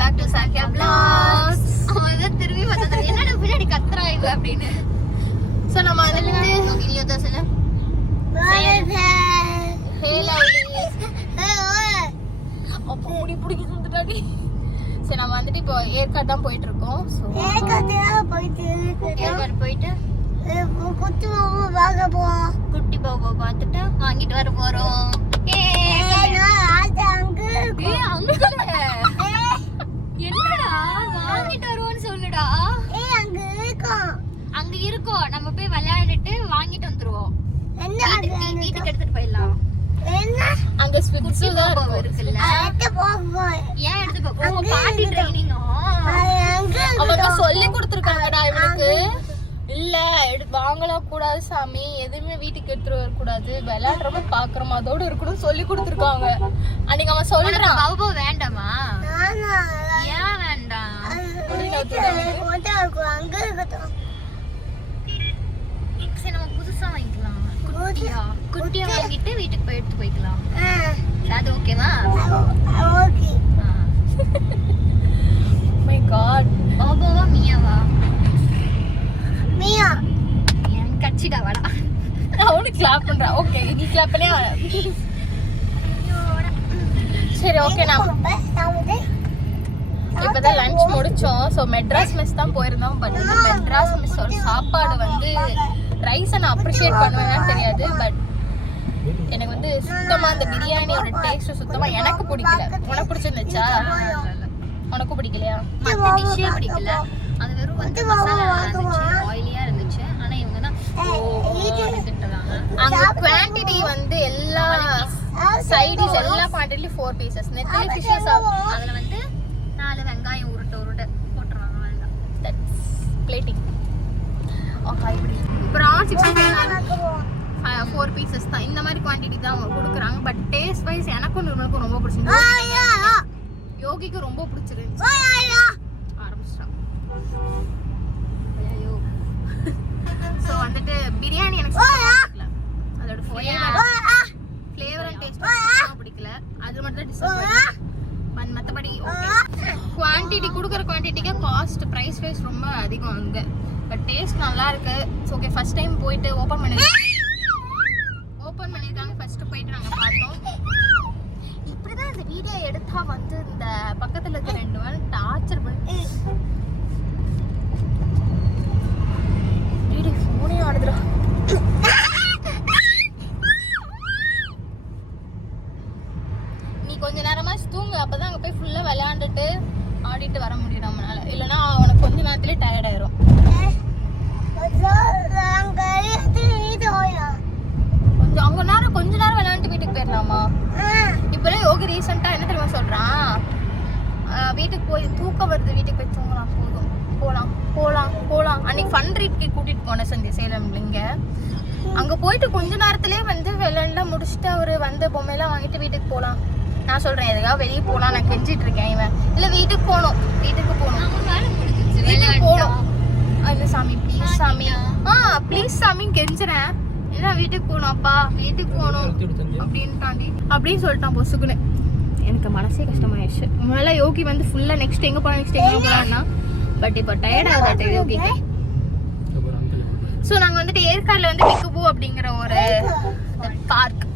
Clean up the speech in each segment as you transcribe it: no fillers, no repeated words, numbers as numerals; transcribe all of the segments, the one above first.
Back to Shakya vlogs. அவன் திரும்பி பார்த்தா என்னடா பின்னாடி கத்துறா இவ அப்படின்னு. சோ நம்ம வந்துட்டு வீடியோ தான் சொல்ல ஹே லவ்லி அப்போ முடி பிடிக்க வந்துட்டாடி. சரி நம்ம வந்துட்டு இப்போ ஏற்காடு தான் போயிட்டு இருக்கோம். ஸோ ஏற்காடு போயிட்டு குட்டி பாபா பார்த்துட்டு வாங்கிட்டு வர போறோம். என்னடா வாங்கிட்டு வருவோம்னு சொல்லுடா. அங்க இருக்கோம், நம்ம போய் விளையாடிட்டு வாங்கிட்டு வந்துருவோம். வீட்டுக்கு எடுத்துட்டு போயிடலாம். அங்க ஸ்விட்ச் இருக்குல்ல, ஏன் எடுத்து போங்க பாட்டி ட்ரைனிங் அவங்க சொல்லி கொடுத்துருக்காங்கடா இவனுக்கு. இல்ல வாங்கலாம் கூடாது சாமி, எதுவுமே வீட்டுக்கு எடுத்துட்டு வர கூடாது, விளையாடுறப்ப பாக்குறோம் அதோட இருக்கணும் சொல்லி கொடுத்துருக்காங்க. அன்னைக்கு அவன் சொல்றான் பாபா வேண்டாமா, ஏன் வேண்டாம், சரி நம்ம புதுசா வாங்கிக்கலாம். குட்டியா வாங்கிட்டு வீட்டுக்கு போய் எடுத்து போய்க்கலாம். அது ஓகேவா? ஓகே. மை காட், பாபாவா மியாவா? மியா. ஏன் கட்சிடா வாடா. அவனு கிளாப் பண்றா. ஓகே நீ கிளாப் பண்ணியா? சரி ஓகே. நான் இப்பதான் லஞ்ச் முடிச்சோம். ஸோ மெட்ராஸ் மெஸ் தான் போயிருந்தோம். பட் மெட்ராஸ் மெஸ்ஸோட சாப்பாடு வந்து ரைஸை நான் அப்ரிஷியேட் பண்ணுவேன்னு தெரியாது, பட் எனக்கு வந்து சுத்தமா அந்த பிரியாணியோட டேஸ்ட் சுத்தமா எனக்கு பிடிக்கல. உனக்கு பிடிச்சிருந்துச்சா? உனக்கு பிடிக்கலையா? மற்ற டிஷ்ஷே பிடிக்கல. அது வெறும் வந்து மசாலா இருந்துச்சு, ஆயிலியா இருந்துச்சு. ஆனா இவங்க தான் திட்டுறாங்க. அங்க குவான்டிட்டி வந்து எல்லா சைடிஸ் எல்லா குவான்டிட்டிலயும் 4 பீசஸ் நெத்திலி ஃபிஷஸ். அதுல வந்து 4 வெங்காயம் உருட்டை போட்டுருவாங்க. வேண்டாம், தட்ஸ் பிளேட்டிங். ஓகே இப்படி ப்ரான் 4 பீசஸ் தான். இந்த மாதிரி குவான்டிட்டி தான் அவங்க கொடுக்குறாங்க. பட் டேஸ்ட் வைஸ் எனக்கும் நிர்மலுக்கும் ரொம்ப பிடிச்சிருந்துச்சு. யோகிக்கு ரொம்ப பிடிச்சிருந்துச்சு. ஆரம்பிச்சிட்டான். ஸோ வந்துட்டு பிரியாணி எனக்கு பிடிக்கல. அதோட ஃப்ளேவர் அண்ட் டேஸ்ட் பிடிக்கல. அது மட்டும் தான் டிசப்பாயிண்ட். மற்றபடி குவான்டிட்டி கொடுக்குற குவான்டிட்டிக்கு காஸ்ட் ப்ரைஸ் வைஸ் ரொம்ப அதிகம் அங்கே. பட் டேஸ்ட் நல்லா இருக்கு. ஓகே ஃபர்ஸ்ட் டைம் போயிட்டு ஓப்பன் பண்ணியிருக்காங்க. ஃபர்ஸ்ட் போயிட்டு நாங்கள் பார்த்தோம். இப்படிதான் இந்த வீடியோ எடுத்தா வந்து இந்த பக்கத்துல இருக்க 2 வாரம் டார்ச்சர் பண்ணி போனே ஆடுதுடா. நீ கொஞ்ச நேரமா தூங்கு, அப்பதான் அங்க போய் ஃபுல்லா விளையாண்டுட்டு ஆடிட்டு வர முடியும் நம்மளால. இல்லைன்னா அவனுக்கு கொஞ்ச நேரத்திலே டயர்ட் ஆயிரும். கொஞ்ச நேரம் விளையாண்டு வீட்டுக்கு போயிடலாமா? இப்பெல்லாம் யோகி ரீசெண்டா என்ன தெரியுமா சொல்றான், வீட்டுக்கு போய் தூக்கம் வருது, வீட்டுக்கு போய் தூங்கலாம், போதும் போலாம். அன்னைக்கு ஃபன் ட்ரீட்க்கு கூட்டிட்டு போனேன் சந்தி சேலம்ல. இங்க அங்க போயிட்டு கொஞ்ச நேரத்திலேயே வந்து விளையாண்டா முடிச்சுட்டு அவரு வந்து பொம்மையெல்லாம் வாங்கிட்டு வீட்டுக்கு போலாம். நான் சொல்றேன் எதுக்காக வெளியே போலாம், நான் கெஞ்சிட்டு இருக்கேன். இவன் இல்ல வீட்டுக்கு போகணும் அந்த சாமி ப்ளீஸ் சாமி ப்ளீஸ் சாமி கெஞ்சுறேன். ஏன்னா வீட்டுக்கு போகணும் அப்பா, வீட்டுக்கு போகணும் அப்படின்னு சொல்லிட்டான் பொசுக்குன்னு. எனக்கு மனசே கஷ்டமாயிடுச்சு. முதல்ல யோகி வந்து ஃபுல்லா நெக்ஸ்ட் எங்க போகலான்னா, பட் இப்போ டயர்ட் ஆகுதாட்ட யோகிக்கு. ஸோ நாங்கள் வந்துட்டு ஏற்காடுல வந்து பிக்குபூ அப்படிங்கிற ஒரு பார்க்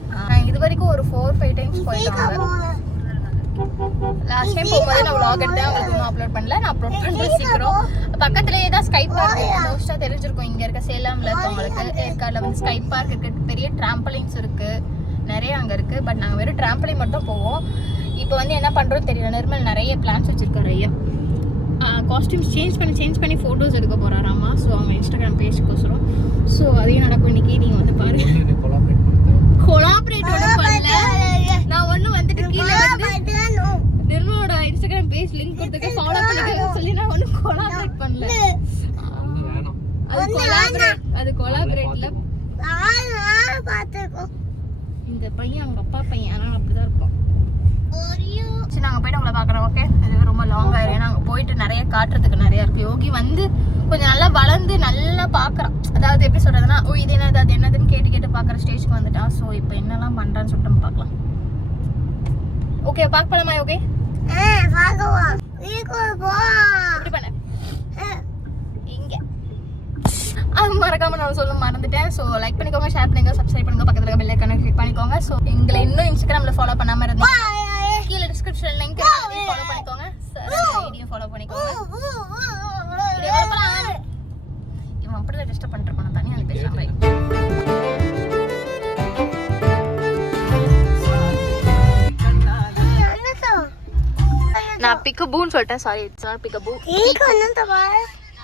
இது வரைக்கும் ஒரு 4-5 டைம்ஸ் போயிருக்காங்க. லாஸ்ட் டைம் போகும்போது நான் vlog எடுத்தேன், உங்களுக்கு இன்னும் அப்லோட் பண்ணல. நான் அப்லோட் பண்ணுறது சீக்கிரம். பக்கத்துலேயே தான் ஸ்கை பார்க் மோஸ்ட்டாக தெரிஞ்சிருக்கும். இங்கே இருக்க சேலம்ல இருக்கவங்களுக்கு ஏற்காடுல வந்து ஸ்கை பார்க் இருக்குது, பெரிய ட்ராம்பலின்ஸ் இருக்குது, நிறைய அங்கே இருக்குது. பட் நாங்கள் வெறும் ட்ராம்பலின் மட்டும் போவோம். இப்போ வந்து என்ன பண்ணுறோன்னு தெரியல. நிர்மல் நிறைய பிளான்ஸ் வச்சுருக்காரு ஐயா. காஸ்டியூம்ஸ் சேஞ்ச் பண்ணி ஃபோட்டோஸ் எடுக்க போகிறாராமா. ஸோ அவங்க இன்ஸ்டாகிராம் பேஜுக்கோசரம். ஸோ அதையும் நடக்கும் இன்னைக்கு. நீங்கள் வந்து பாருங்க. கொலாபரேட் பண்ணல. நான் ஒன்றும் வந்துட்டு கீழே வந்து நிர்மலோட இன்ஸ்டாகிராம் பேஜ் லிங்க் கொடுத்துக்க ஃபாலோ பண்ணிக்க சொல்லி நான் ஒன்றும் கொலாபரேட் பண்ணல. அது கொலாபரேட்ல இந்த பையன் அவங்க அப்பா பையன், ஆனால் அப்படிதான் இருக்கும். சரி நாங்கள் போயிட்டு உங்களை பார்க்குறோம். ஓகே இது ரொம்ப லாங் ஆயிரும். ஏன்னா அங்கே போயிட்டு நிறைய காட்டுறதுக்கு நிறைய இருக்குது. யோகி வந்து கொஞ்சம் நல்லா வளர்ந்து நல்லா பார்க்குறான். அதாவது எப்படி சொல்கிறதுனா, இது என்னது அது என்னதுன்னு கேட்டு பார்க்குற ஸ்டேஜ்க்கு வந்துட்டான். ஸோ இப்போ என்னெல்லாம் பண்ணுறான்னு சொல்லிட்டு நம்ம பார்க்கலாம். ஓகே பார்க்க போலாமா யோகி? இப்படி பண்ண இங்க அது மறக்காம நான் சொல்ல மறந்துட்டேன். ஸோ லைக் பண்ணிக்கோங்க, ஷேர் பண்ணுங்க, சப்ஸ்கிரைப் பண்ணுங்க, பக்கத்துல பெல் ஐகானை கிளிக் பண்ணிக்கோங்க. ஸோ எங்களை இன்னும் இன்ஸ்டாகிராம்ல ஃபாலோ பண்ணாம இருந்தீங்க கீழே டிஸ்கிரிப்ஷன்ல லிங்க் இருக்கு, ஃபாலோ பண்ணிக்கோங்க. ஐடியும் ஃபாலோ பண்ணிக்கோங்க. இவன் அப்படிதான் டிஸ்டர்ப் பண்ணிட்டு இருப்பான், நான் தனியாக பேசுறேன். நான் பிக்கபூன்னு சொல்லிட்டேன், சாரி இட்ஸ் நாட் பிக்கபூ.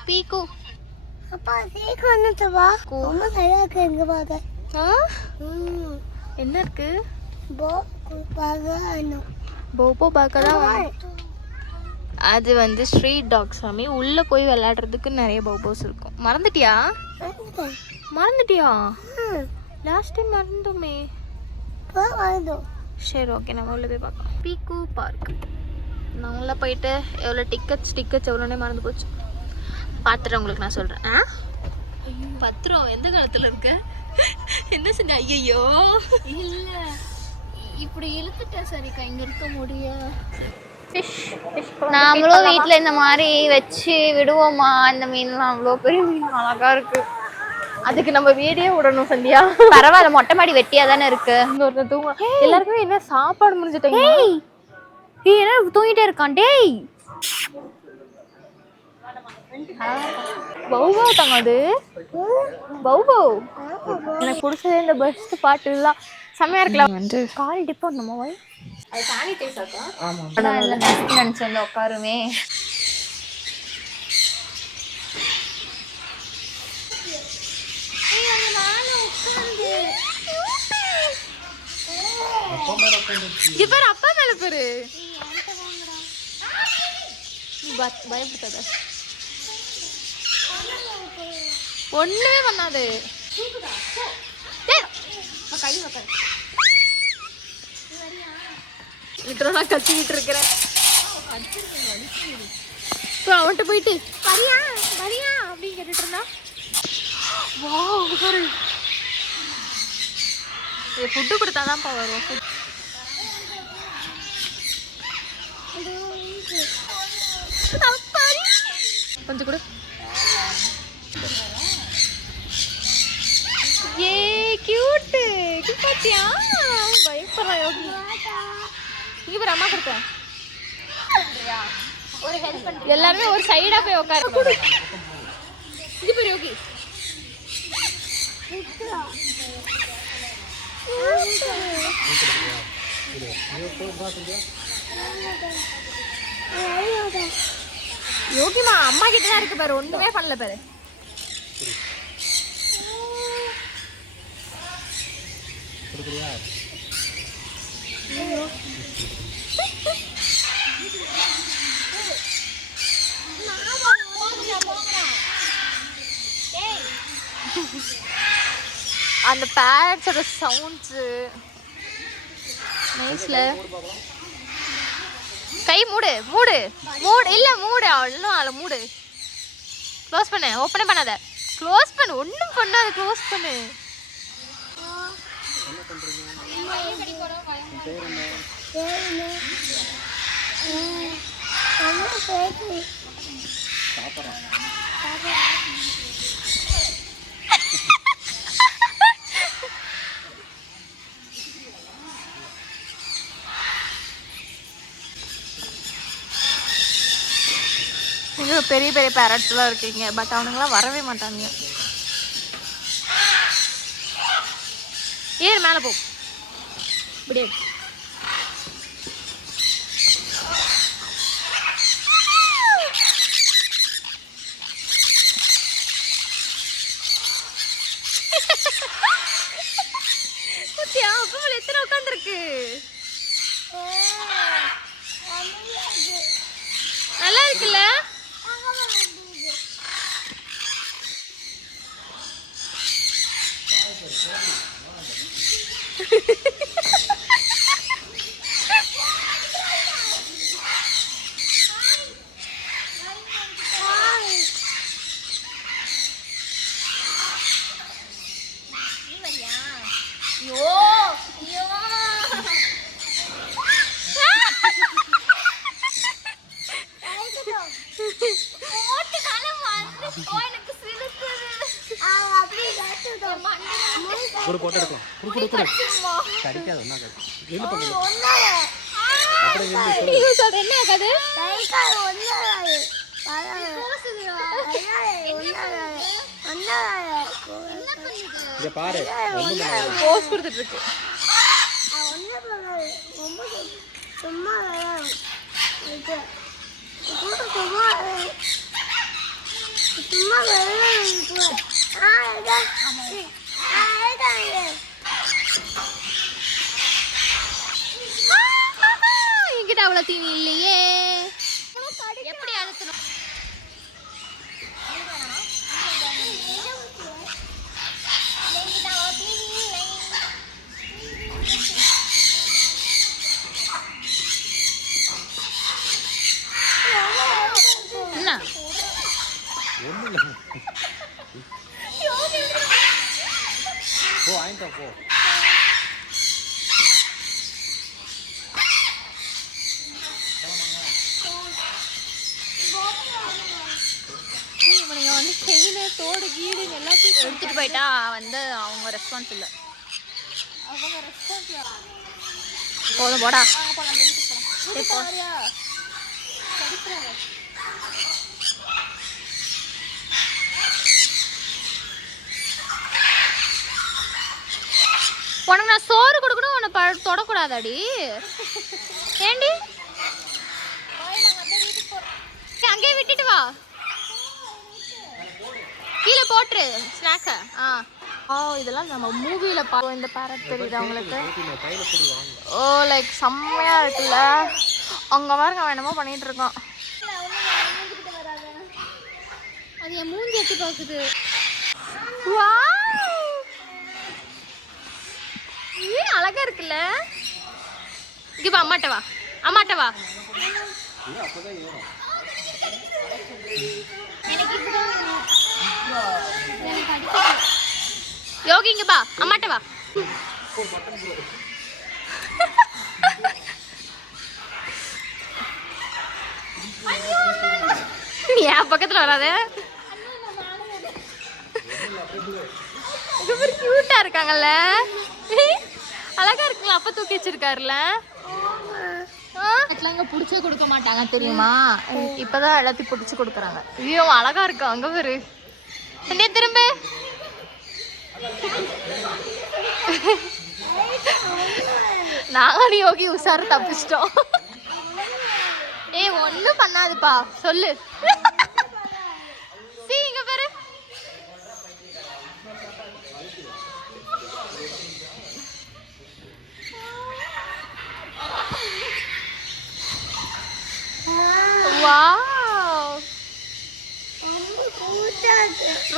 பீக்கு அப்பா சீக்கு வந்துட்டவா ரொம்ப நல்லா இருக்கு. எங்க பாக்க என்ன இருக்கு? போபோ பார்க்கதான். அது வந்து ஸ்ட்ரீட் டாக் சாமி. உள்ள போய் விளையாடுறதுக்கு நிறைய போபோஸ் இருக்கும். மறந்துட்டியா? லாஸ்ட் டைம் மறந்துமே. சரி ஓகே, நம்ம உள்ள போய் பார்க்கலாம். பீக்கு பார்க். நான் உள்ள போயிட்டு எவ்வளோ டிக்கெட்ஸ் எவ்வளோனே மறந்து போச்சு. பார்த்துட்டு உங்களுக்கு நான் சொல்கிறேன். பத்திரம் எந்த காலத்தில் இருக்கு? என்ன செஞ்ச? ஐயோ இல்லை, இப்படி இழுத்துட்டேன். சரிக்கா, இங்கே இருக்க முடியும். நாமளும் வீட்டில் இந்த மாதிரி வச்சு விடுவோமா? அந்த மீன்லாம் அவ்வளோ பெரிய மீன் அழகா இருக்கு. அதுக்கு நம்ம வீடியோ விடணும் சந்தியா. பரவாயில்ல, மொட்டை மாடி வெட்டியா தானே இருக்கு. இன்னொரு தூங்க எல்லாருக்குமே என்ன சாப்பாடு முடிஞ்சிட்டேன். என்ன தூங்கிட்டே இருக்கான்? டேய் பௌபௌ தாங்க அது. பௌபௌ எனக்கு பிடிச்சது இந்த பெஸ்ட் பாட்டு எல்லாம் செம்மையா இருக்கலாம். வந்து கால் டிப் பண்ணணுமா? போய் அது சானிடைஸ் ஆக்கா. ஆமா அந்த நெஸ்ட் வந்து உட்காருமே. இவர் அப்பா மேல பேரு பயப்படுத்தாத. ஒண்ணுமே பண்ணாது. நான் கத்திக்கிட்டு இருக்கிறேன். அவன்கிட்ட போயிட்டு வரியா வரியா அப்படின்னு கேட்டுட்டு இருந்தா. ஃபுட்டு கொடுத்தாதான்ப்பா வரும். கொஞ்சம் கூட ஏ கியூட் பாத்தியா? பயப்படுறா யோகி. இங்க பேர் அம்மா கொடுத்தேன். எல்லாருமே ஒரு சைடா போய் உட்காரு. இங்க பேர் யோகி. யோகிமா அம்மா கிட்டதான் இருக்கு பாரு, ஒண்ணுமே பண்ணல பாரு. அந்த பேரட்ஸோட சவுண்ட்ஸ் நைஸ்ல. கை மூடு மூடு மூடு. இல்ல மூடு, இன்னும் அதில் மூடு. க்ளோஸ் பண்ணு, ஓப்பனே பண்ணாத. க்ளோஸ் பண்ணு, ஒன்றும் பண்ணாத. க்ளோஸ் பண்ணு. பெரிய பெரிய பேரட்ஸ்லாம் இருக்கீங்க, பட் அவனுங்களாம் வரவே மாட்டாங்க. ஏறு மேலே போ. இப்படியே அப்பா எத்தனை உட்காந்துருக்கு. நல்லா இருக்குல்ல? கூட போட்டு எடுக்கலாம். குடு கடிக்காத ஒண்ணா கடி. வெள்ள பண்ணு. அப்புறம் நீ சொல்ற என்ன ஆகாது? கைகால் ஒண்ணாது. இங்க பாரு. போஸ் கொடுத்துட்டு இருக்கு. சும்மா என்கிட்ட அவ்வளவு தீனி இல்லையே. எப்படி அழுத்தணும்? என்ன போ வாங்கிட்டு போ. இவனுங்க வந்து செயினு தோடு கீடு எல்லாத்தையும் எடுத்துட்டு போயிட்டா வந்து அவங்க ரெஸ்பான்ஸ் இல்லை. போதும் போடா. உனக்கு நான் சோறு கொடுக்கணும், உன்னை தொடக்கூடாதாடி? ஏண்டி அங்கேயே விட்டுட்டு வா, கீழே போட்டுரு ஸ்நாக்ஸை. இதெல்லாம் நம்ம மூவியில் பார்ப்போம். இந்த பேரட் தெரியுது அவங்களுக்கு. ஓ லைக் செம்மையா இருக்குல்ல. அங்கே பாருங்க அவன் என்னமோ பண்ணிட்டு இருக்கான். அது என் மூஞ்சி எட்டி பார்க்குது. அழகா இருக்குல்ல. இங்க வா, அம்மாட்ட வா, அம்மாட்ட வா. யோகி இங்க வா, அம்மாட்ட வா. என் பக்கத்துல வராத. கியூட்டா இருக்காங்கல்ல, அழகா இருக்குல்ல. அப்பா தூக்கி வச்சிருக்காருல்ல. புடிச்சே கொடுக்க மாட்டாங்க தெரியுமா? இப்பதான் எல்லாத்தையும் புடிச்சு கொடுக்குறாங்க. ஐயோ அழகா இருக்கு. அங்க பாரு, திரும்ப நாங்க யோகி உஷாரு தப்பிச்சிட்டோம். ஏய் ஒண்ணும் பண்ணாதுப்பா, சொல்லு. இங்க பாரு, வாவ்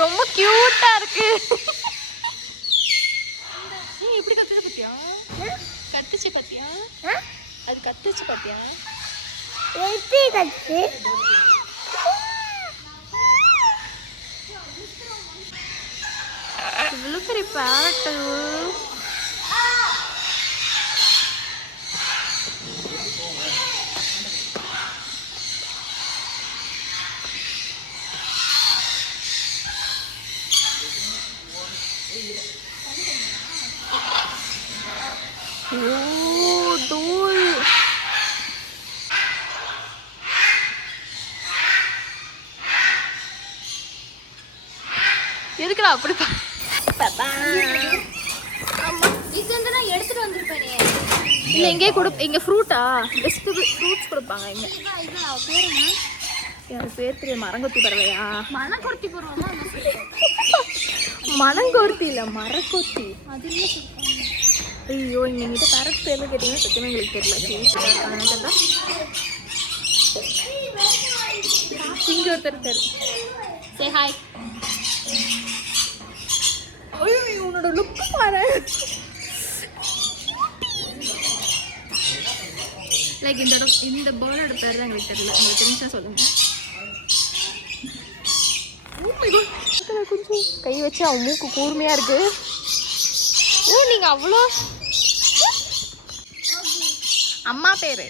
ரொம்ப கியூட்டா இருக்கு. இப்படி கத்துச்சு பத்தியா? கத்துச்சு பத்தியா? அது கத்துச்சு பத்தியா? இவ்வளவு பெரிய பேரட்டு. தூள். எதுக்குடா அப்படி எடுத்துட்டு வந்திருப்பேன். இல்ல இங்கே இங்க ஃப்ரூட்டா பெஸ்ட் ஃப்ரூட்ஸ் கொடுப்பாங்க இங்க. பேர் தெரிய மரங்கொத்தி பறவையா? மணங்கொத்தி பறவை. மணங்கொத்தி இல்ல மரக்கொத்தி. ஐயோ இங்க எங்கிட்ட பேரட் பேர்ல கேட்டீங்கன்னா சத்தியமா எங்களுக்கு தெரியல. இங்க ஒருத்தர் இருக்காரு. Say hi. ஐயோ உன்னோட லுக் பாரு. லைக் இந்த பேர்டோட பேர் தான் எங்களுக்கு தெரியல. உங்களுக்கு தெரிஞ்சா சொல்லுங்க. கொஞ்சம் கை வச்சு அவன் மூக்கு கூர்மையா இருக்கு. ஓ நீங்க அவ்வளோ. அம்மா பேரு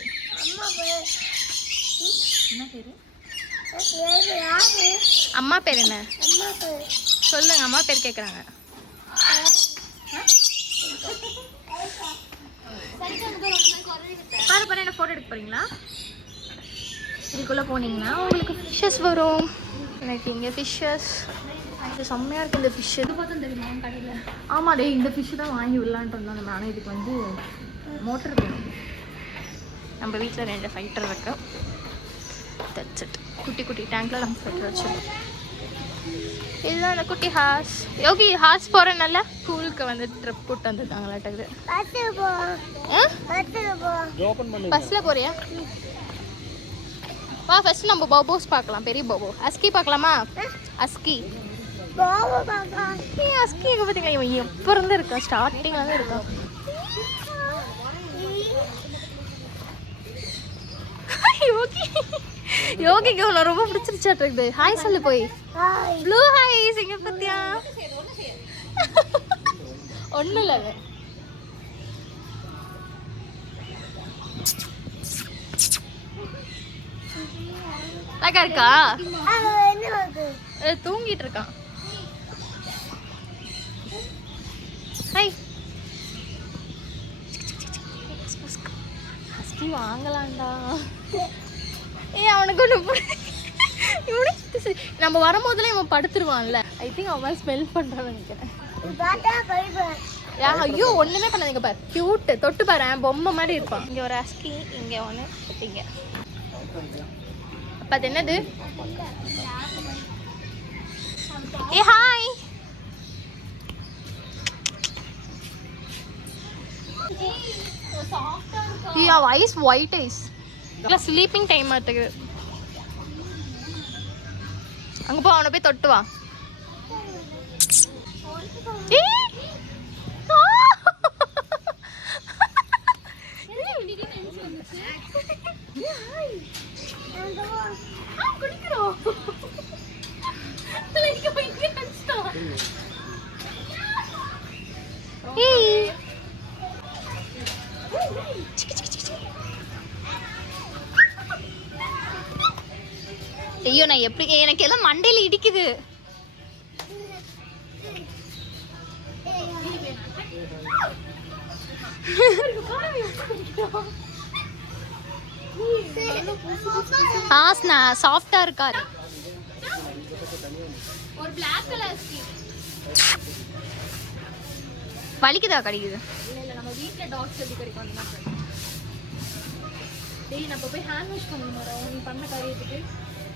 என்ன பேரு? அம்மா பேர் என்ன சொல்லுங்க. அம்மா பேர் கேக்குறாங்க. பாரு பாரு, என்ன ஃபோட்டோ எடுக்க போறீங்களா? இதுக்குள்ளே போனீங்கன்னா உங்களுக்கு ஃபிஷ்ஷஸ் வரும். எனக்கு இங்கே ஃபிஷ்ஷஸ் இது செம்மையாக இருக்குது. இந்த ஃபிஷ் எது பார்த்தா தெரியுமா கடையில்? ஆமாம் டே, இந்த ஃபிஷ்ஷு தான் வாங்கி விடலான்ட்டு வந்தோம். ஆனால் இதுக்கு வந்து மோட்டர் வேணும். நம்ம வீட்டில் 2 ஃபைட்டர் இருக்கு. That's it. குட்டி குட்டி டேங்க்கில் நம்ம ஃபைட்டர் வச்சுருக்கோம். இதுதான் அந்த குட்டி ஹார்ஸ். யோகி ஹார்ஸ் போகிறனால ஸ்கூலுக்கு வந்து ட்ரிப் கூப்பிட்டு வந்துருக்காங்களாட்டது. பஸ்ஸில் போறியா? வா ஃபர்ஸ்ட் நம்ம பாபோஸ் பார்க்கலாம். பெரிய பாபோ அஸ்கி பார்க்கலாமா? அஸ்கி அஸ்கி எங்கே பார்த்தீங்களா? இவன் எப்போ இருந்து இருக்கான்? ஸ்டார்டிங்கில் தான் இருக்கான். யோகி யோகிக்கு உன்னை ரொம்ப பிடிச்சிருச்சாட்டு இருக்குது. ஹாய் சொல்லு போய். ப்ளூ ஹாய்ஸ் இங்கே பார்த்தியா? ஒன்றும் இல்லை அது. அழகா இருக்கா? தூங்கிட்டு இருக்கான். ஹாய் ஹஸ்கி வாங்கலாம்டா. அவனுக்கு ஒன்று நம்ம வரும்போதெல்லாம் இவன் படுத்துருவான்ல. ஐ திங்க் அவன் ஸ்மெல் பண்ணுறான்னு நினைக்கிறேன். ஐயோ ஒன்றுமே பண்ணாதீங்க பாரு. க்யூட்டு தொட்டு பாரு, பொம்மை மாதிரி இருப்பான். இங்கே ஒரு ஹஸ்கி, இங்கே ஒன்று இங்கே. அப்போ அது என்னது? ஏ hi. Ice white ice. Sleeping time ஆட்டுக்கு. அங்கே போ, அவனை போய் தொட்டு வா. ஐயோ நான் எப்படி, எனக்கு எல்லாம் மண்டையில் இடிக்குது. சாஃப்டா இருக்காரு. ஒரு பிளாக் கலர் வலிக்குதா? கடிக்குது. இல்ல நம்ம வீட்ல டாக்ஸ் எப்படி கடிக்கும் அந்த மாதிரி. டேய் நம்ம போய் ஹேண்ட் வாஷ் பண்ணனும். நீ பண்ண காரியத்துக்கு.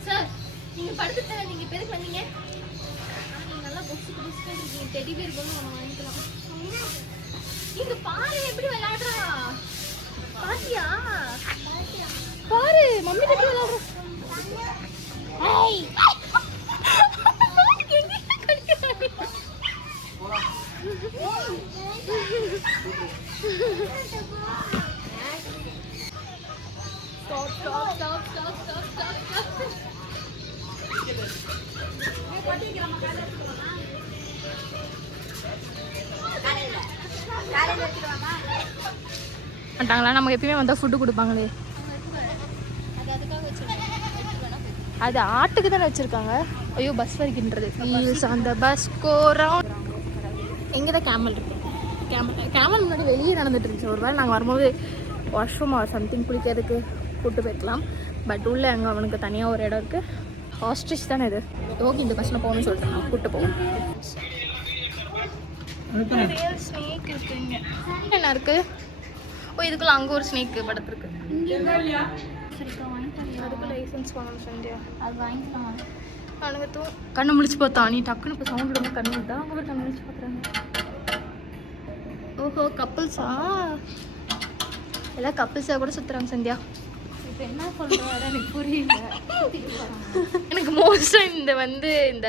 சார் நீங்க படுத்துட்டா நீங்க பேருக்கு வந்தீங்க. நீங்க நல்லா பொக்ஸ் பிடிச்சிட்டு இருக்கீங்க. டெடி பேர் போல நம்ம வாங்கிக்கலாம். இங்க பாரு எப்படி விளையாடுறா. பாத்தியா? பாரு மம்மி எப்படி விளையாடுறா. Hey Stop, stop, stop, stop, stop, stop, stop. மாட்டாங்களா? நமக்கு எப்பயுமே வந்தால் ஃபுட்டு கொடுப்பாங்களே. அது ஆட்டுக்கு தானே வச்சுருக்காங்க. ஐயோ பஸ் வரைக்கின்றது. அந்த பஸ் கோரம் எங்கே தான் கேமல் இருக்கு. கேமல் முன்னாடி வெளியே நடந்துட்டு இருந்துச்சு. ஒரு வேளை நாங்கள் வரும்போது வாஷ்ரூம் சம்திங் குளிக்கிறதுக்கு கூப்பிட்டு போயிருக்கலாம். பட் உள்ளே அங்கே அவனுக்கு தனியாக ஒரு இடம் இருக்குது. ஹாஸ்ட்ரிச் தானே இது. ஓகே இந்த பஸ்ஸில் போகணும்னு சொல்லிட்டு நான் கூப்பிட்டு போவோம். ஸ்னேக் இருக்குங்க. என்ன இருக்குது? ஓ இதுக்குள்ள அங்கே ஒரு ஸ்னேக் படுத்துருக்கு. அதுக்கு லைசன்ஸ் வாங்கணும் சந்தியா. அது வாங்கிக்கலாம். அவனுங்க கண்ணு முழிச்சு பார்த்தான். நீ டக்குன்னு இப்போ சவுண்ட் விடுங்க கண்ணு விட்டா அவங்க போய் கண்ணு முழிச்சு பார்க்குறாங்க. ஓஹோ கப்புள்ஸா? எல்லாம் கப்புள்ஸாக கூட சுற்றுறாங்க சந்தியா. இப்போ என்ன சொல்கிறாரு எனக்கு புரியல. எனக்கு மோஸ்ட்டாக இந்த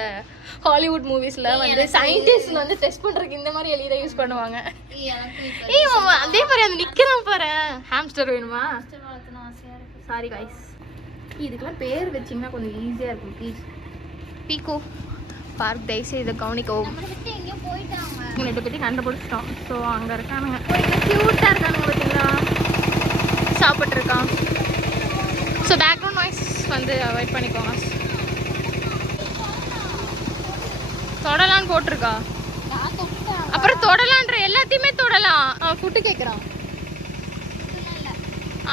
ஹாலிவுட் மூவிஸில் வந்து சயின்டிஸ்ட் வந்து டெஸ்ட் பண்ணுறதுக்கு இந்த மாதிரி எலியை யூஸ் பண்ணுவாங்க. ஏய் அதே மாதிரி அந்த நிற்கிறான் பாரு. ஹாம்ஸ்டர் வேணுமா? Sorry guys. இதுக்கெல்லாம் பேர் வச்சிங்கன்னா கொஞ்சம் ஈஸியாக இருக்கும். ப்ளீஸ் பீக்கோ பார்க் தயவுசெய்து இதை கவனிக்கவும். எங்கிட்ட பற்றி கண்டுபிடிச்சிட்டோம். ஸோ அங்கே இருக்கானுங்க. க்யூட்டாக இருக்கானுங்க பார்த்தீங்களா? சாப்பிட்ருக்கான். ஸோ பேக்ரவுண்ட் நாய்ஸ் வந்து அவாய்ட் பண்ணிக்கோங்க. தொடலான்னு போட்டிருக்கா. அப்புறம் தொடலான்ற எல்லாத்தையுமே தொடலாம். ஃபுட்டு கேட்குறான்.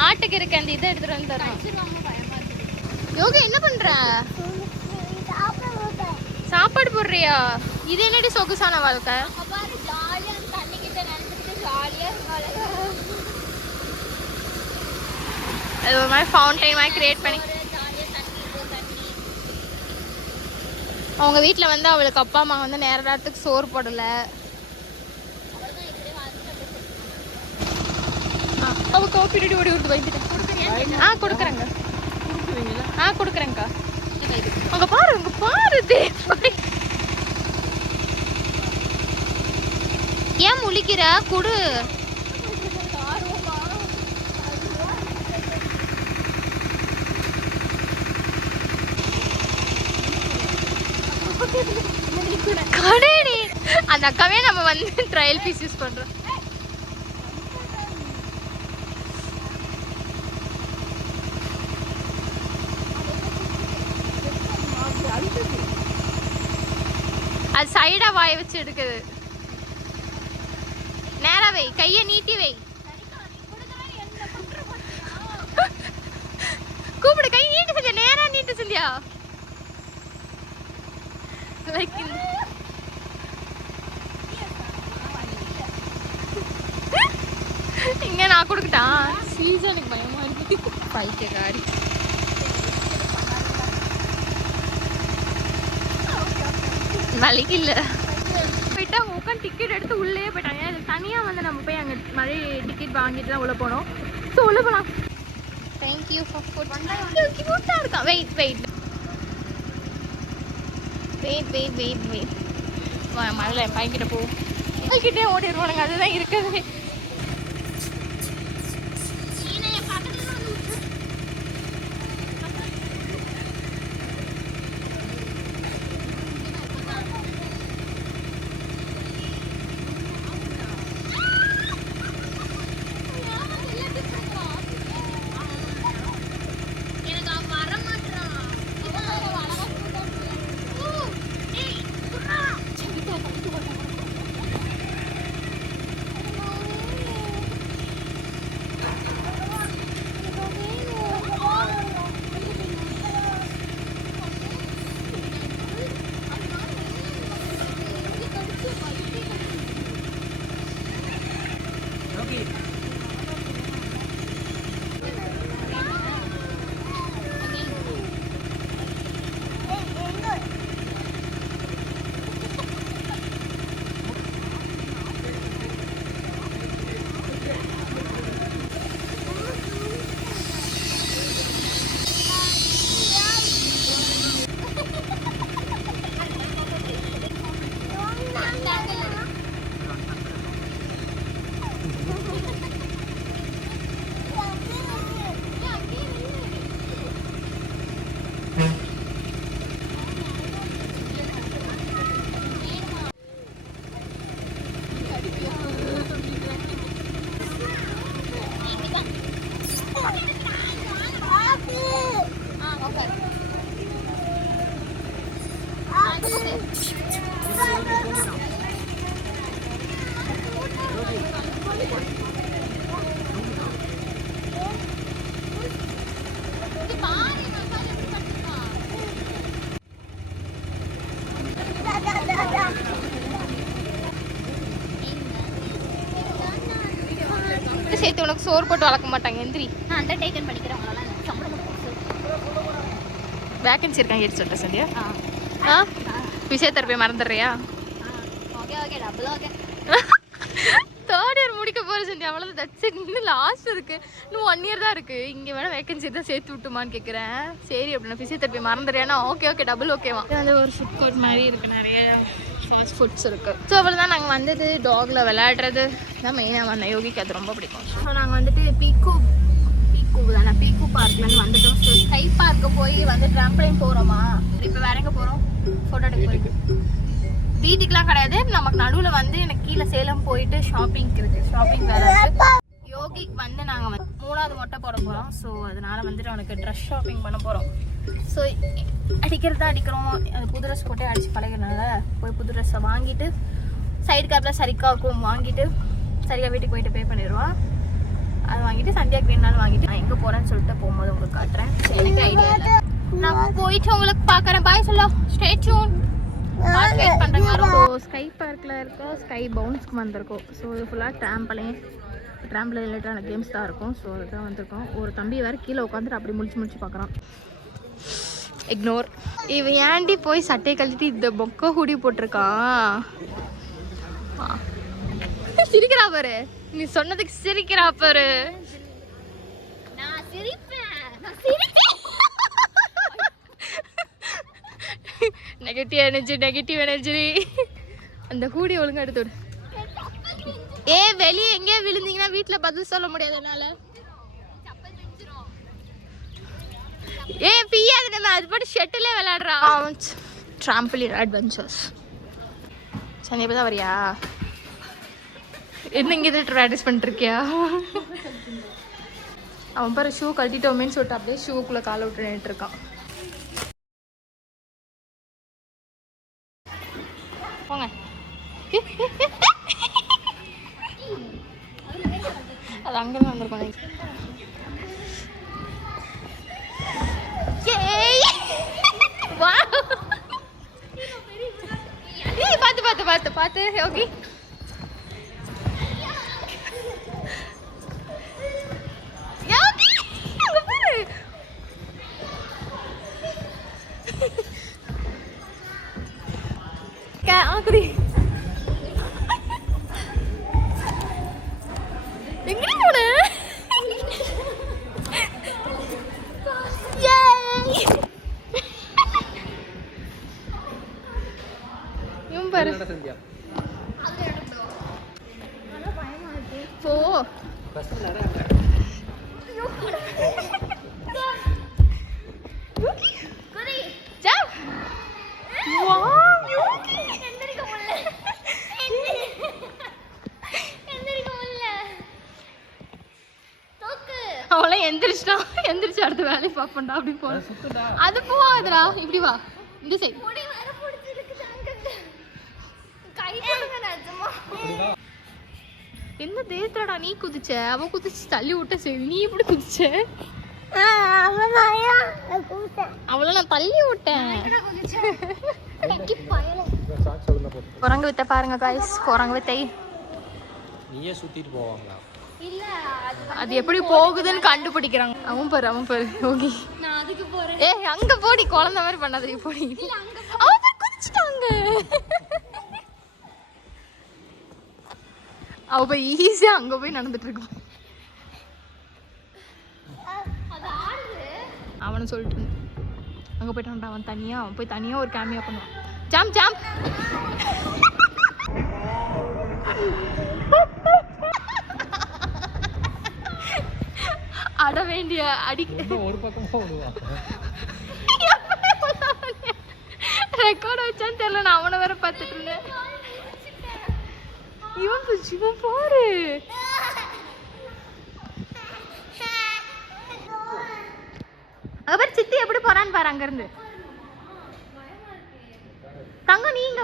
ஆட்டுக்கு இருக்க அந்த இதை எடுத்துட்டு வந்து தரோம். யோகி என்ன பண்ற? சாப்பாடு போடுறியா? இது என்னடி சொகுசான வாழ்க்கை? அது ஒரு மாதிரி ஃபவுண்டைன் மாதிரி கிரியேட் பண்ணி அவங்க வீட்டில் வந்து அவளுக்கு அப்பா அம்மா வந்து நேரத்துக்கு சோறு போடலை. அவ காப்பி ரெடி ஓடி விட்டு வைக்கிட்டேன். கொடுக்குறேங்க. கொடுக்குறேங்க்கா. அங்கே பாரு, அங்கே பாரு. ஏன் முழிக்கிற? குடு. கடேடி அந்த அக்காவே நம்ம வந்து ட்ரையல் பீஸ் யூஸ் பண்றோம். அது சைடா வாய வச்சு எடுக்குது. நேரா வை, கையை நீட்டி வை. கூப்பிடு, கை நீட்டு செஞ்சா. நேரா நீட்டு செஞ்சியா? இங்க நான் கொடுக்கட்டான். சீசனுக்கு பயமா இருக்கு. பைத்தியக்காரி. வலிக்கு இல்ல போயிட்டு அவங்க உட்காந்து டிக்கெட் எடுத்து உள்ளே போயிட்டாங்க. தனியா வந்து நம்ம போய் அங்க மாதிரி டிக்கெட் வாங்கிட்டு தான் உள்ள போனோம். ஸோ உள்ள போலாம். Thank you for food. கியூட்டா இருக்கா. Wait wait wait wait wait wait. மழையில் பைக்கிட்ட போ. கிட்டே ஓடிடுவானுங்க. அதுதான் இருக்குது. சேர்த்து உனக்கு சோறு போட்டு வளர்க்க மாட்டாங்க. எந்திரி. நான் அண்டர்டேக்கன் படிக்கிறேன். வேகன்சி இருக்காங்க எடுத்து சொல்லிட்டேன் சந்தியா. பிசியோதெரபி மறந்துடுறியா? Okay okay double okay. Third year முடிக்க போகிறேன் சந்தியா. அவ்வளோதான். That's it. இன்னும் லாஸ்ட் இருக்குது. இன்னும் 1 இயர் தான் இருக்குது. இங்கே வேணால் வேகன்சி தான் சேர்த்து விட்டுமான்னு கேட்குறேன். சரி அப்படின்னா பிசியோதெரபி மறந்துடுறியானா ஓகே ஓகே டபுள் ஓகேவா. அது ஒரு ஃபுட் கோர்ட் மாதிரி இருக்குது. நிறைய ஃபாஸ்ட் ஃபுட்ஸ் இருக்குது. ஸோ அவ்வளோ தான். நாங்கள் வந்தது டாகில் விளையாடுறது தான் மெயினாக வந்தேன். யோகிக்கு அது ரொம்ப பிடிக்கும். ஸோ நாங்கள் வந்துட்டு பீக்கு தானே பீக்கு பார்க்லேருந்து வந்துட்டோம். ஸோ ஸ்கை பார்க்கு போய் வந்து ட்ராம்பலைன் போகிறோமா. இப்போ வேற எங்கே போகிறோம்? ஃபோட்டோ எடுக்க போயிட்டு வீட்டுக்குலாம் கிடையாது. நமக்கு நடுவில் வந்து எனக்கு கீழே சேலம் போயிட்டு ஷாப்பிங்க்கு இருக்குது. ஷாப்பிங் வேறு இருக்குது. யோகிக்கு வந்து நாங்கள் வந்து 3வது மொட்டை போட போகிறோம். ஸோ அதனால வந்துட்டு அவனுக்கு ட்ரெஸ் ஷாப்பிங் பண்ண போகிறோம். ஸோ அடிக்கிறது தான் அடிக்கிறோம். அது புது ட்ரெஸ் போட்டு அடித்து பழகிறனால போய் புது ட்ரெஸ்ஸை வாங்கிட்டு சைடு காப்பில் சரிக்காவுக்கும் வாங்கிட்டு சரியாக வீட்டுக்கு போயிட்டு பே பண்ணிடுவான். அது வாங்கிட்டு சந்தியா கிரீன் நாள் வாங்கிட்டு நான் எங்கே போகிறேன்னு சொல்லிட்டு போகும்போது உங்களுக்கு காட்டுறேன். எனக்கு ஐடியா இல்லை. நான் போயிட்டு உங்களுக்கு பார்க்குறேன். பாய் சொல்லோ. Stay tune. வெயிட் பண்ணுறேங்க யாரும். ஸோ ஸ்கை பார்க்கில் இருக்க ஸ்கை பவுன்ஸ்க்கு வந்திருக்கோம். ஸோ இது ஃபுல்லாக ட்ராம்பிள் ரிலேட்டடான கேம்ஸ் தான் இருக்கும். ஸோ அதுதான் வந்திருக்கோம். ஒரு தம்பி வேறு கீழே உட்காந்துட்டு அப்படி முடிச்சு பார்க்குறான். இக்னோர். இவன் ஏன்டி போய் சட்டையை கழட்டிட்டு இந்த பொக்க ஹூடி போட்டிருக்கான். சிரிக்கிறா பாரு. நீ சொன்னதுக்கு சிரிக்கிறா பாரு. நான் சிரிப்பேன். Negative energy. அந்த ஹூடி ஒழுங்கா எடுத்து விடு. வெளியே எங்கேயே விழுந்தீங்கன்னா வீட்டில் பதில் சொல்ல முடியாது என்னால. பியாது நம்ம அது பாட்டு ஷட்டிலே விளையாடுறா. ட்ராம்பிளின் அட்வென்ச்சர்ஸ். சந்தியா தான் வரியா? என்ன இங்கே ப்ராக்டிஸ் பண்ணிருக்கியா? அவன் பாரு ஷூ கழட்டிட்டோமேன்னு சொல்லிட்டு அப்படியே ஷூக்குள்ளே காலை விட்டு நின்றுட்டு இருக்கான். போங்க. அது அங்கேருந்து வந்திருக்கோம். பார்த்து யோகி. ஆகுதி எங்க போன? அவளை எந்திரிச்சு அடுத்த வேலையை பார்ப்போம்டா. அப்படி போ. அது போகாதுடா. இப்படி வா. இந்த சைடு. என்ன தேய்த்தடா நீ குதிச்ச? அவ குதிச்சு தள்ளி விட்ட. சரி நீ இப்படி குதிச்ச? அவளை நான் தள்ளி விட்டேன். குரங்கு வித்த பாருங்க காய்ஸ். குரங்கு வித்தை நீயே சுத்திட்டு போவாங்களா? அது எப்படி போகுதுன்னு கண்டுபிடிக்கிறாங்க. அவன் பாரு யோகி. நான் அதுக்கு போறேன். அங்க போடி. குழந்தை மாதிரி பண்ணாதீங்க போடி. அவன் பாரு குதிச்சிட்டாங்க. அவ போய் ஈஸியா அங்க போய் நடந்துட்டு இருக்கான். அவனு சொல்லிட்டு அங்க போயிட்டான்டா. அவன் போய் தனியா ஒரு கேமியா பண்ணுவான். ஜம்ப் அட வேண்டிய ஒரு பக்கமா ஓடுவான். ரெக்கார்ட் வச்சான்னு தெரியல. நான் அவனை வேற பார்த்துட்டு இருந்தேன். இவன் பாரு. அங்க சித்தி எப்படி போறான்னு பாரு. அங்க இருந்து தங்கம் நீங்க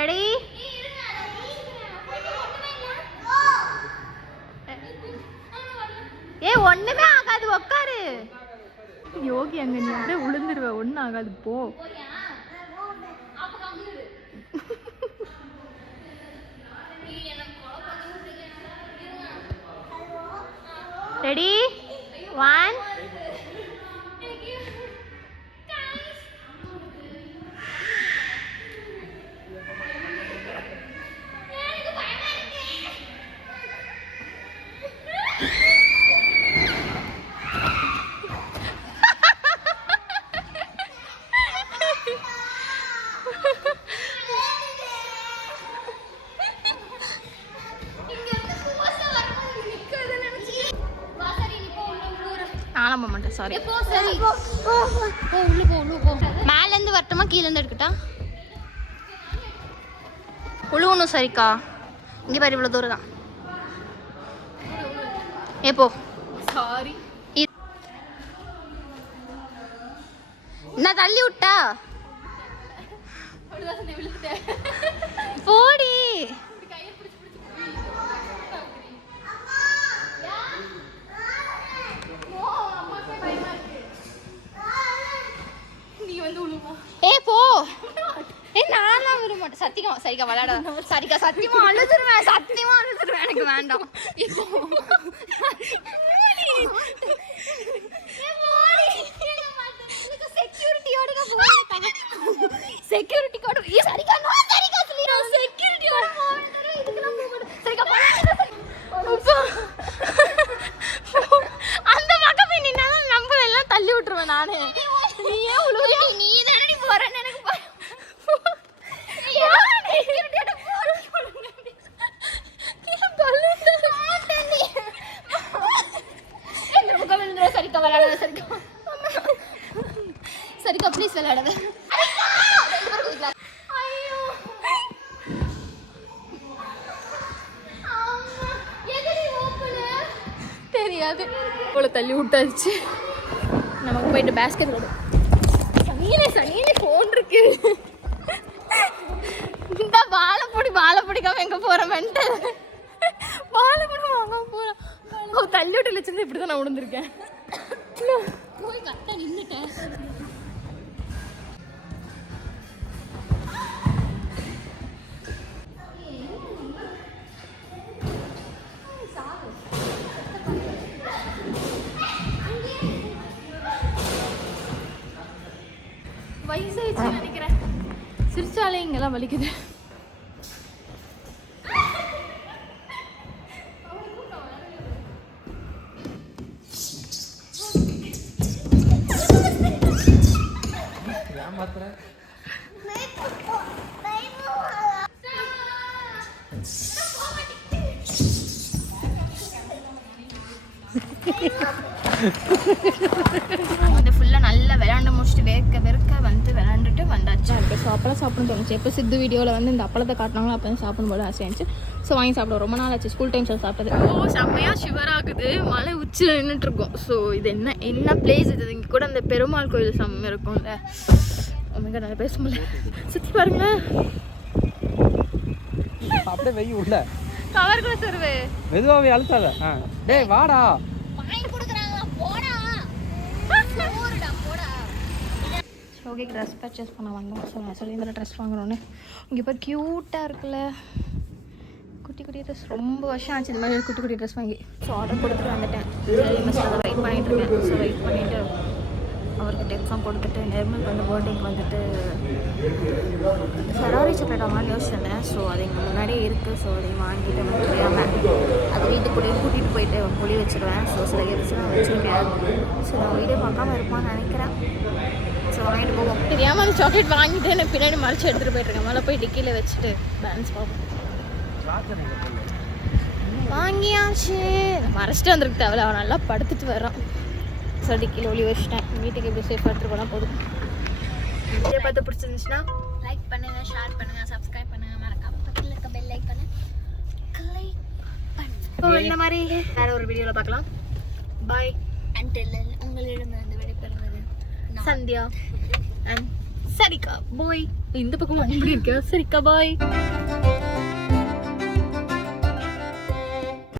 ரெடி? ஒண்ணுமே ஆகாது. உட்காரு. யோகி அங்க நீ அப்படியே விழுந்துருவ. ஒன்னும் ஆகாது. போ. ரெடி? 1 சாரி. மேல இருந்து வரட்டுமா கீழ இருந்து எடுக்கட்டா? உழுவணும். சரிக்கா இங்க பாரு. இவ்வளவு தூரம் தான். போ. சாரி. நான் தள்ளி விட்டா போடி. சரிக்கா விளையாட சரிக்கா சத்தியமா அழுதுருவேன் எனக்கு வேண்டாம் செக்யூரிட்டி கோட் சரிக்கா நோ சரிக்கா சொல்லிரோ செக்யூரிட்டி கோட் போறது இதுக்கெல்லாம் போக கூடாது சரிக்கா அந்த பக்கம் போய் நின்னால நம்ம எல்லாம் தள்ளி விட்டுருவேன் நானே நீ ஏன் உழுவியா நீ தானடி போறேன்னு எனக்கு சரிக்கா விளையாடாத சரிக்கா ப்ளீஸ் விளையாடாத தெரியாது இவ்வளோ தள்ளி விட்டாச்சு நமக்கு போயிட்டு பேஸ்கெட் விளையாடு சனியே ஃபோன் இருக்கு இந்த வாழைப்பொடிக்காம எங்கே போகிறேன் மென்டல் வாழைப்பொடி வாங்க போகிறேன் தள்ளி விட்டு வச்சுருந்து இப்படி தான் நான் உணர்ந்துருக்கேன் போய் கரெக்டாக நின்றுட்டேன் வயசாயிடுச்சு நினைக்கிறேன் சிரிச்சாலே இங்கெல்லாம் வலிக்குது வந்து ஃபுல்லாக நல்லா விளையாண்டு முடிச்சுட்டு வெறுக்க வந்து விளையாண்டுட்டு வந்தாச்சு. இப்போ அப்பளம் சாப்பிடணும்னு தோணுச்சு. எப்போ சித்து வீடியோவில் வந்து இந்த அப்பளத்தை காட்டினாங்களோ அப்போ தான் சாப்பிடும் போல ஆசையாச்சு. ஸோ வாங்கி சாப்பிடுவோம். ரொம்ப நாள் ஆச்சு ஸ்கூல் டைம்ஸில் சாப்பிட்டது. செம்மையாக ஷிவர் ஆகுது. மலை உச்சியில் நின்றுட்டுருக்கோம். ஸோ இது என்ன பிளேஸ் இது? இங்கே கூட அந்த பெருமாள் கோயில் செம்ம இருக்கும்ல. மிக நல்லா பேச முடியல. சுற்றி பாருங்க. அப்படியே வெயி உள்ள கவர் கூட சர்வே மெதுவாகவே அழுத்தாத. டேய் வாடா. ஷோகிக்கு ட்ரெஸ் பர்ச்சேஸ் பண்ண வந்தோம். ஸோ நான் சொல்லி இந்த ட்ரெஸ் வாங்குறோன்னு இங்கே இப்போ க்யூட்டாக இருக்குல்ல குட்டி குட்டி ட்ரெஸ். ரொம்ப வருஷம் ஆச்சு இந்த மாதிரி குட்டி குட்டி ட்ரெஸ் வாங்கி. ஸோ ஆர்டர் கொடுத்துட்டு வந்துட்டேன். சரி மிஸ்டர் வெயிட் பண்ணிகிட்ருக்கேன். ஸோ வெயிட் பண்ணிவிட்டு அவருக்கு எக்ஸாம் கொடுத்துட்டு நிர்மலுக்கு வந்து பர்த்டேக்கு வந்துட்டு ஃபெராரி சாக்லேட் வாங்கலாம்னு யோசிச்சிருந்தேன். ஸோ அது எங்கள் முன்னாடியே இருக்குது. ஸோ அதையும் வாங்கிட்டு வந்து தெரியாமல் அது வீட்டுக்குள்ளேயே கூட்டிகிட்டு போயிட்டு ஒளி வச்சுருவேன். ஸோ சில கிஃப்ட்ஸ் நான் வச்சுருக்கேன். ஸோ நான் வீடியோ பார்க்காம இருப்பான்னு நினைக்கிறேன். ஸோ வாங்கிட்டு போவோம். தெரியாமல் அந்த சாக்லேட் வாங்கிட்டு எனக்கு பின்னாடி மறைச்சி எடுத்துகிட்டு போயிட்டுருக்கேன். மேலே போய் டிக்கியில் வச்சுட்டு பேலன்ஸ் பார்ப்போம். வாங்கியாச்சு. மறைச்சிட்டு வந்துருக்கு தேவை. அவன் நல்லா படுத்துட்டு வரான். ஸோ டிக்கியில் ஒளி வச்சுட்டேன். வீட்டுக்கு எப்படி சேஃபாக எடுத்துகிட்டு போனால் போதும். வீடியோ பார்த்து பிடிச்சிருந்துச்சுன்னா லைக் பண்ணுங்கள், ஷேர் பண்ணுங்கள், சப்ஸ்கிரைப் பண்ணுங்கள். மறக்காம பக்கத்தில் இருக்க பெல் ஐக்கானை கிளிக் பண்ணுங்கள். இந்த மாதிரி வேறு ஒரு வீடியோவில் பார்க்கலாம். பாய். அண்டில் உங்களிடமிருந்து விடைபெறுவது சந்தியா அண்ட் சரிகா. பாய். இந்த பக்கம் எப்படி இருக்கா? சரிகா பாய்.